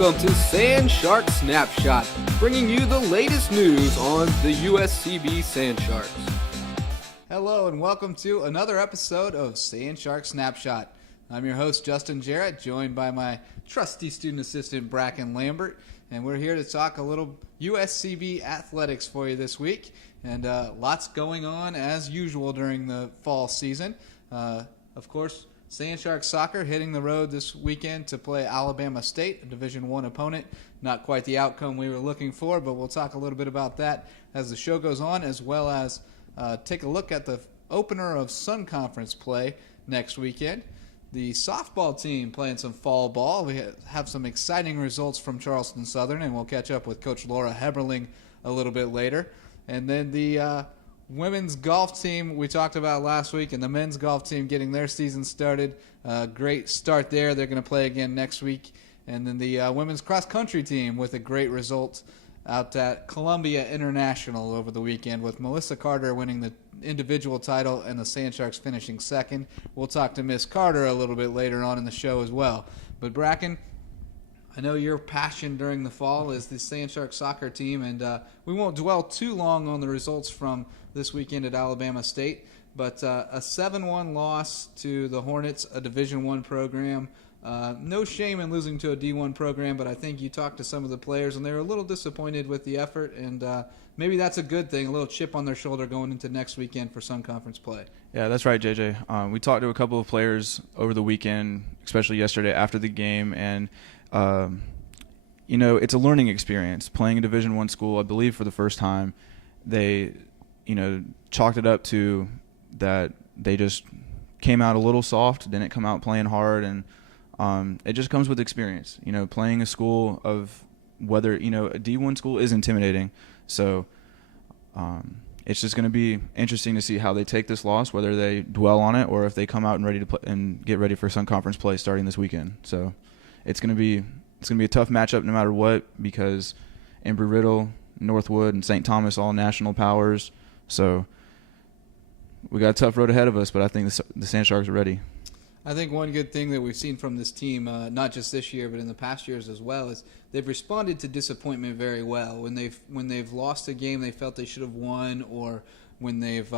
Welcome to Sand Shark Snapshot, bringing you the latest news on the USCB Sand Sharks. Hello and welcome to another episode of Sand Shark Snapshot. I'm your host, Justin Jarrett, joined by my trusty student assistant, Brackin Lambert, and we're here to talk a little USCB Athletics for you this week. And lots going on as usual during the fall season. Of course, Sand Shark Soccer hitting the road this weekend to play Alabama State, a Division I opponent. Not quite the outcome we were looking for, but we'll talk a little bit about that as the show goes on, as well as take a look at the opener of Sun Conference play next weekend. The softball team playing some fall ball. We have some exciting results from Charleston Southern, and we'll catch up with Coach Laura Heberling a little bit later. And then the women's golf team we talked about last week, and the men's golf team getting their season started. Great start there. They're going to play again next week. And then the women's cross-country team with a great result out at Columbia International over the weekend, with Melissa Carter winning the individual title and the Sand Sharks finishing second. We'll talk to Miss Carter a little bit later on in the show as well. But Brackin, I know your passion during the fall is the Sand Shark soccer team, and we won't dwell too long on the results from this weekend at Alabama State, but a 7-1 loss to the Hornets, a Division I program. No shame in losing to a D1 program, but I think you talked to some of the players, and they were a little disappointed with the effort, and maybe that's a good thing, a little chip on their shoulder going into next weekend for Sun Conference play. Yeah, that's right, JJ. We talked to a couple of players over the weekend, especially yesterday after the game, and it's a learning experience. Playing a Division I school, I believe for the first time, they chalked it up to that they just came out a little soft, didn't come out playing hard, and it just comes with experience. Playing a school of whether, a D1 school is intimidating. So it's just going to be interesting to see how they take this loss, whether they dwell on it or if they come out and ready to play and get ready for Sun Conference play starting this weekend. So it's going to be a tough matchup no matter what, because Embry-Riddle, Northwood, and St. Thomas all national powers. So we got a tough road ahead of us, but I think the Sand Sharks are ready. I think one good thing that we've seen from this team, not just this year but in the past years as well, is they've responded to disappointment very well. When they've lost a game they felt they should have won, or when they've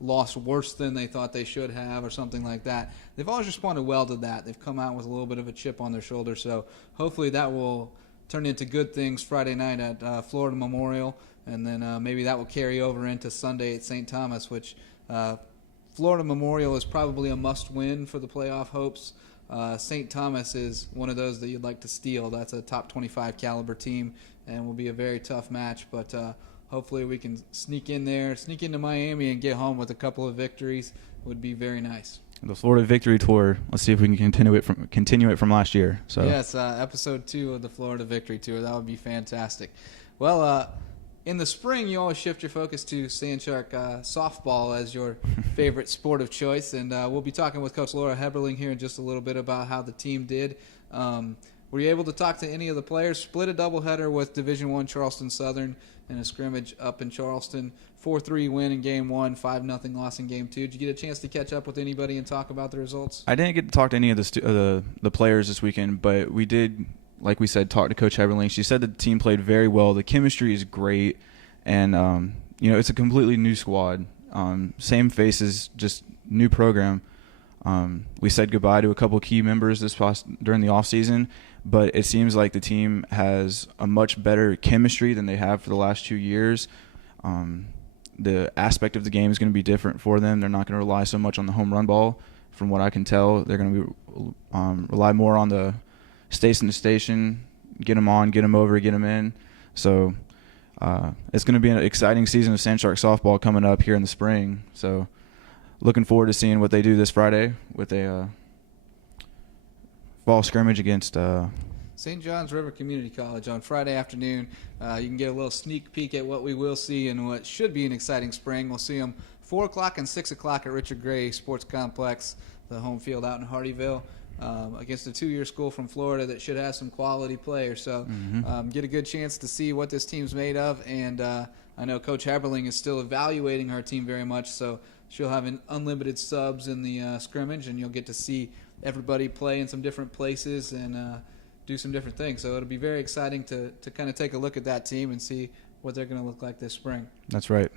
lost worse than they thought they should have, or something like that, they've always responded well to that. They've come out with a little bit of a chip on their shoulder, so hopefully that will turn into good things Friday night at Florida Memorial, and then maybe that will carry over into Sunday at St. Thomas, which Florida Memorial is probably a must-win for the playoff hopes. St. Thomas is one of those that you'd like to steal. That's a top 25 caliber team, and will be a very tough match, but hopefully we can sneak into Miami and get home with a couple of victories. Would be very nice. The Florida Victory Tour. Let's see if we can continue it from last year. So yes, episode 2 of the Florida Victory Tour. That would be fantastic. Well, in the spring, you always shift your focus to Sand Shark softball as your favorite sport of choice, and we'll be talking with Coach Laura Heberling here in just a little bit about how the team did. Were you able to talk to any of the players? Split a doubleheader with Division I Charleston Southern in a scrimmage up in Charleston. 4-3 win in Game 1, 5-0 loss in Game 2. Did you get a chance to catch up with anybody and talk about the results? I didn't get to talk to any of the players this weekend, but we did, like we said, talk to Coach Heberling. She said the team played very well. The chemistry is great, and it's a completely new squad. Same faces, just new program. We said goodbye to a couple key members during the off season, but it seems like the team has a much better chemistry than they have for the last 2 years. The aspect of the game is going to be different for them. They're not going to rely so much on the home run ball. From what I can tell, they're going to rely more on the station to station, get them on, get them over, get them in. So it's going to be an exciting season of Sand Shark softball coming up here in the spring. So looking forward to seeing what they do this Friday with a fall scrimmage against St. John's River Community College on Friday afternoon. You can get a little sneak peek at what we will see in what should be an exciting spring. We'll see them 4 o'clock and 6 o'clock at Richard Gray Sports Complex, the home field out in Hardyville, against a 2-year school from Florida that should have some quality players. So get a good chance to see what this team's made of. And I know Coach Heberling is still evaluating her team very much, so she'll have unlimited subs in the scrimmage, and you'll get to see everybody play in some different places and do some different things. So it'll be very exciting to kind of take a look at that team and see what they're going to look like this spring. That's right.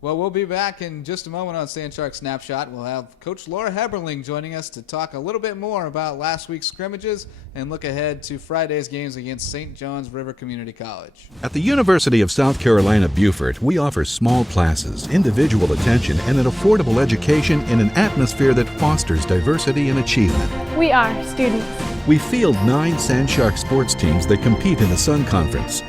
Well, we'll be back in just a moment on Sand Shark Snapshot. We'll have Coach Laura Heberling joining us to talk a little bit more about last week's scrimmages and look ahead to Friday's games against St. John's River Community College. At the University of South Carolina, Beaufort, we offer small classes, individual attention, and an affordable education in an atmosphere that fosters diversity and achievement. We are students. We field 9 Sand Shark sports teams that compete in the Sun Conference.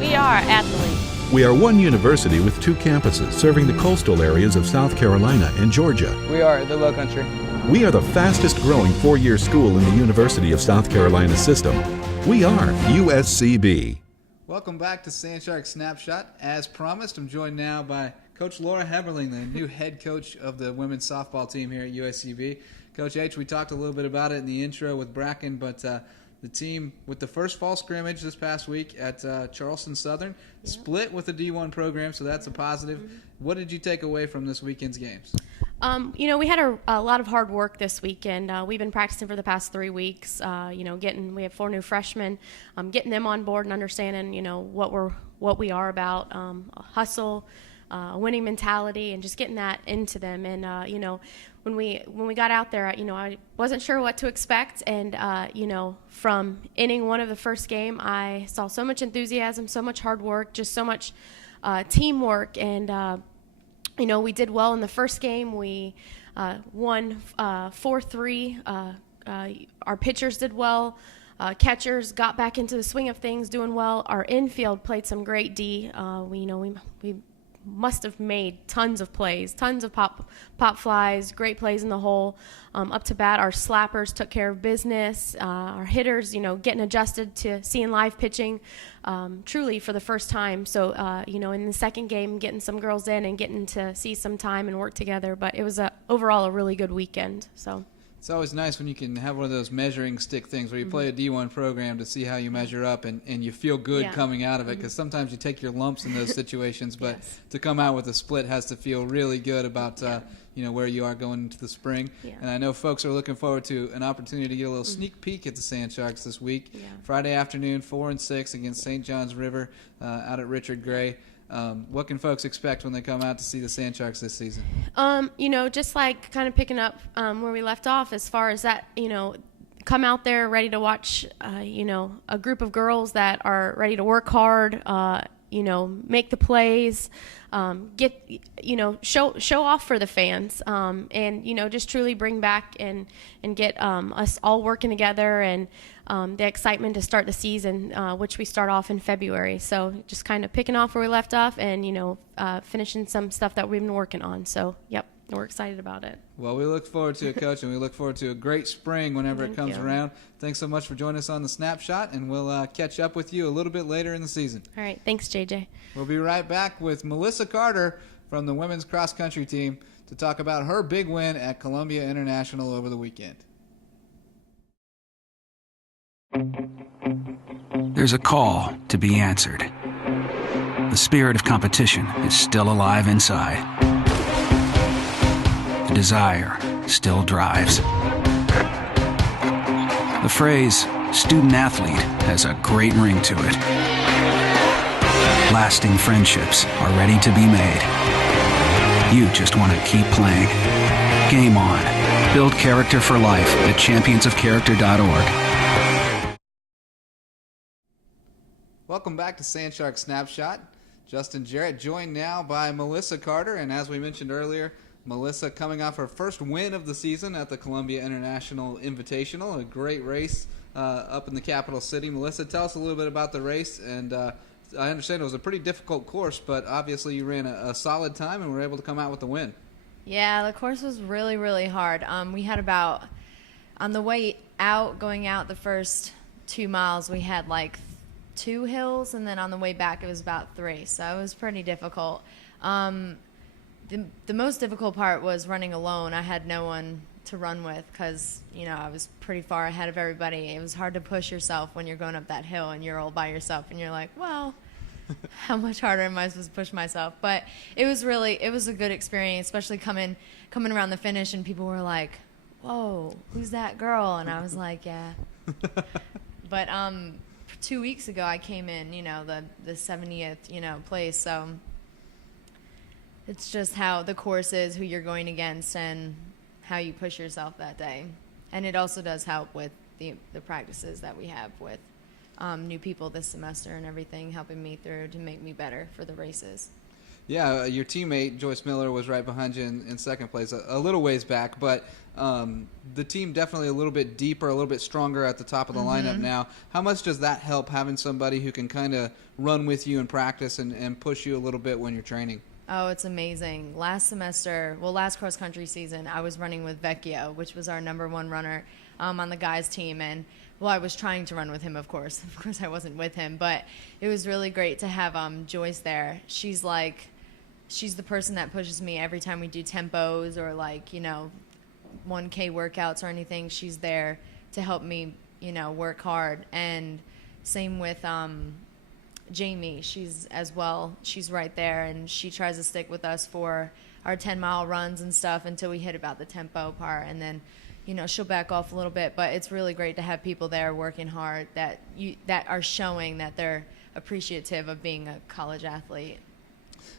We are athletes. We are one university with 2 campuses serving the coastal areas of South Carolina and Georgia. We are the Low Country. We are the fastest growing 4-year school in the University of South Carolina system. We are USCB. Welcome back to Sand Shark Snapshot. As promised, I'm joined now by Coach Laura Heberling, the new head coach of the women's softball team here at USCB. Coach H, we talked a little bit about it in the intro with Brackin, but the team with the first fall scrimmage this past week at Charleston Southern split with the D1 program, so that's a positive. Mm-hmm. What did you take away from this weekend's games? We had a lot of hard work this weekend. We've been practicing for the past 3 weeks. We have 4 new freshmen, getting them on board and understanding, what we are about, hustle, winning mentality, and just getting that into them. And when we got out there, I wasn't sure what to expect. And from inning 1 of the first game, I saw so much enthusiasm, so much hard work, just so much teamwork. And we did well in the first game. We won 4-3. Our pitchers did well. Catchers got back into the swing of things, doing well. Our infield played some great D. We must have made tons of plays, tons of pop flies, great plays in the hole. Up to bat, our slappers took care of business. Our hitters, getting adjusted to seeing live pitching truly for the first time. So, in the second game, getting some girls in and getting to see some time and work together. But it was overall a really good weekend. So. It's always nice when you can have one of those measuring stick things where you play a D1 program to see how you measure up and you feel good coming out of it, because sometimes you take your lumps in those situations, but to come out with a split has to feel really good about where you are going into the spring. Yeah. And I know folks are looking forward to an opportunity to get a little sneak peek at the Sand Sharks this week. Yeah. Friday afternoon, 4 and 6 against St. John's River out at Richard Gray. What can folks expect when they come out to see the Sand Sharks this season? Just like kind of picking up where we left off as far as that, come out there ready to watch, a group of girls that are ready to work hard, make the plays, show off for the fans, and, just truly bring back and get us all working together and the excitement to start the season, which we start off in February. So just kind of picking off where we left off and, finishing some stuff that we've been working on. So, we're excited about it. Well, we look forward to it, Coach, and we look forward to a great spring whenever it comes around. Thanks so much for joining us on the Snapshot, and we'll catch up with you a little bit later in the season. All right. Thanks, JJ. We'll be right back with Melissa Carter from the women's cross-country team to talk about her big win at Columbia International over the weekend. There's a call to be answered. The spirit of competition is still alive inside. The desire still drives. The phrase student athlete has a great ring to it. Lasting friendships are ready to be made. You just want to keep playing. Game on. Build character for life at championsofcharacter.org. Welcome back to Sand Shark Snapshot. Justin Jarrett joined now by Melissa Carter, and as we mentioned earlier, Melissa coming off her first win of the season at the Columbia International Invitational, a great race up in the capital city. Melissa, tell us a little bit about the race, and I understand it was a pretty difficult course, but obviously you ran a solid time and were able to come out with the win. Yeah, the course was really, really hard. We had about, on the way out, going out the first 2 miles, we had like 2 hills, and then on the way back it was about 3, so it was pretty difficult. The most difficult part was running alone. I had no one to run with because, I was pretty far ahead of everybody. It was hard to push yourself when you're going up that hill and you're all by yourself and you're like, well, how much harder am I supposed to push myself? But it was a good experience, especially coming around the finish and people were like, whoa, who's that girl? And I was like, yeah. But 2 weeks ago, I came in, the 70th, place. So it's just how the course is, who you're going against, and how you push yourself that day. And it also does help with the practices that we have with new people this semester and everything, helping me through to make me better for the races. Yeah, your teammate, Joyce Miller, was right behind you in second place, a little ways back, but the team definitely a little bit deeper, a little bit stronger at the top of the lineup now. How much does that help, having somebody who can kind of run with you in practice and push you a little bit when you're training? Oh, it's amazing. Last cross-country season, I was running with Vecchio, which was our number one runner on the guys' team, and I was trying to run with him, of course. Of course, I wasn't with him, but it was really great to have Joyce there. She's the person that pushes me every time we do tempos or 1K workouts or anything. She's there to help me, work hard. And same with Jamie. She's right there, and she tries to stick with us for our 10-mile runs and stuff until we hit about the tempo part, and then she'll back off a little bit. But it's really great to have people there working hard that are showing that they're appreciative of being a college athlete.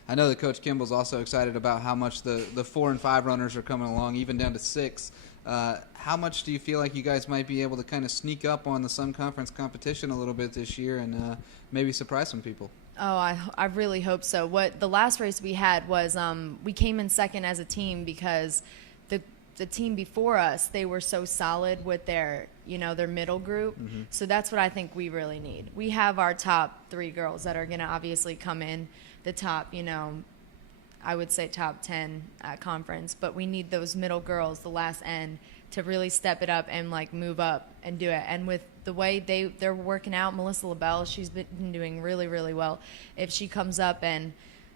I know that Coach Kimball's also excited about how much the 4 and 5 runners are coming along, even down to 6. How much do you feel like you guys might be able to kind of sneak up on the Sun Conference competition a little bit this year and maybe surprise some people? Oh, I really hope so. The last race we had was we came in second as a team because the team before us, they were so solid with their middle group. So that's what I think we really need. We have our top 3 girls that are going to obviously come in the top, I would say top 10 at conference, but we need those middle girls, the last end, to really step it up and move up and do it. And with the way they're working out, Melissa LaBelle, she's been doing really, really well. If she comes up and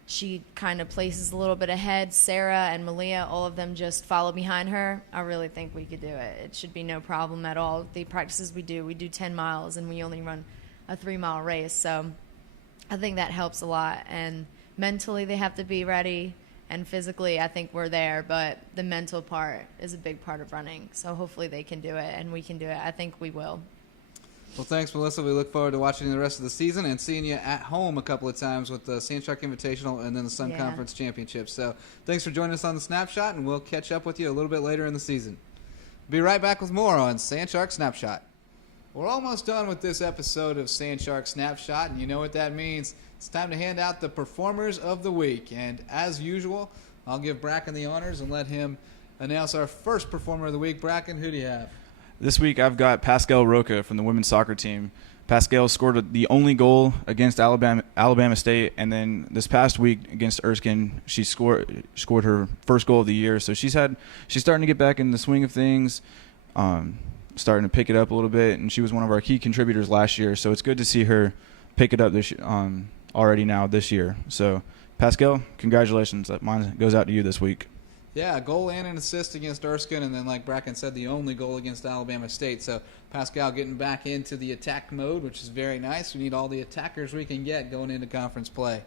she kind of places a little bit ahead, Sarah and Malia, all of them just follow behind her, I really think we could do it. It should be no problem at all. The practices we do 10 miles and we only run a 3-mile race. So I think that helps a lot. And mentally they have to be ready, and physically I think we're there, but the mental part is a big part of running. So hopefully they can do it and we can do it. I think we will. Well, thanks, Melissa. We look forward to watching the rest of the season and seeing you at home a couple of times with the Sand Shark Invitational and then the Sun Conference Championship. So thanks for joining us on the Snapshot, and we'll catch up with you a little bit later in the season. Be right back with more on Sand Shark Snapshot. We're almost done with this episode of Sand Shark Snapshot, and you know what that means. It's time to hand out the Performers of the Week. And as usual, I'll give Brackin the honors and let him announce our first Performer of the Week. Brackin, who do you have? This week I've got Pascal Roca from the women's soccer team. Pascal scored the only goal against Alabama State, and then this past week against Erskine, she scored her first goal of the year. So she's starting to get back in the swing of things, starting to pick it up a little bit, and she was one of our key contributors last year. So it's good to see her pick it up already now this year. So Pascal, congratulations. Mine goes out to you this week. Yeah, a goal and an assist against Erskine, and then, like Brackin said, the only goal against Alabama State. So Pascal getting back into the attack mode, which is very nice. We need all the attackers we can get going into conference play.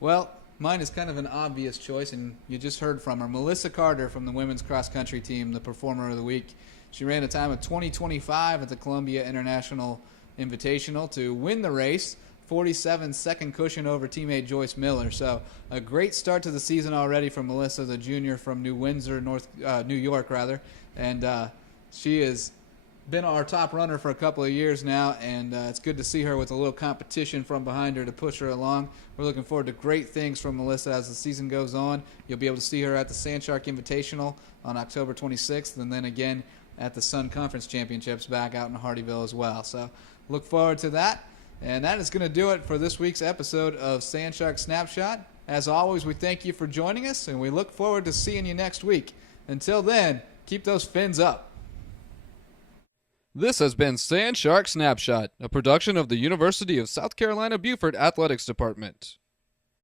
Well, mine is kind of an obvious choice, and you just heard from her. Melissa Carter from the women's cross-country team, the Performer of the Week. She ran a time of 20:25 at the Columbia International Invitational to win the race. 47-second cushion over teammate Joyce Miller. So a great start to the season already from Melissa, the junior from New Windsor, New York, and she has been our top runner for a couple of years now, and it's good to see her with a little competition from behind her to push her along. We're looking forward to great things from Melissa as the season goes on. You'll be able to see her at the Sand Shark Invitational on October 26th, and then again at the Sun Conference Championships back out in Hardyville as well. So look forward to that. And that is going to do it for this week's episode of Sand Shark Snapshot. As always, we thank you for joining us, and we look forward to seeing you next week. Until then, keep those fins up. This has been Sand Shark Snapshot, a production of the University of South Carolina Beaufort Athletics Department.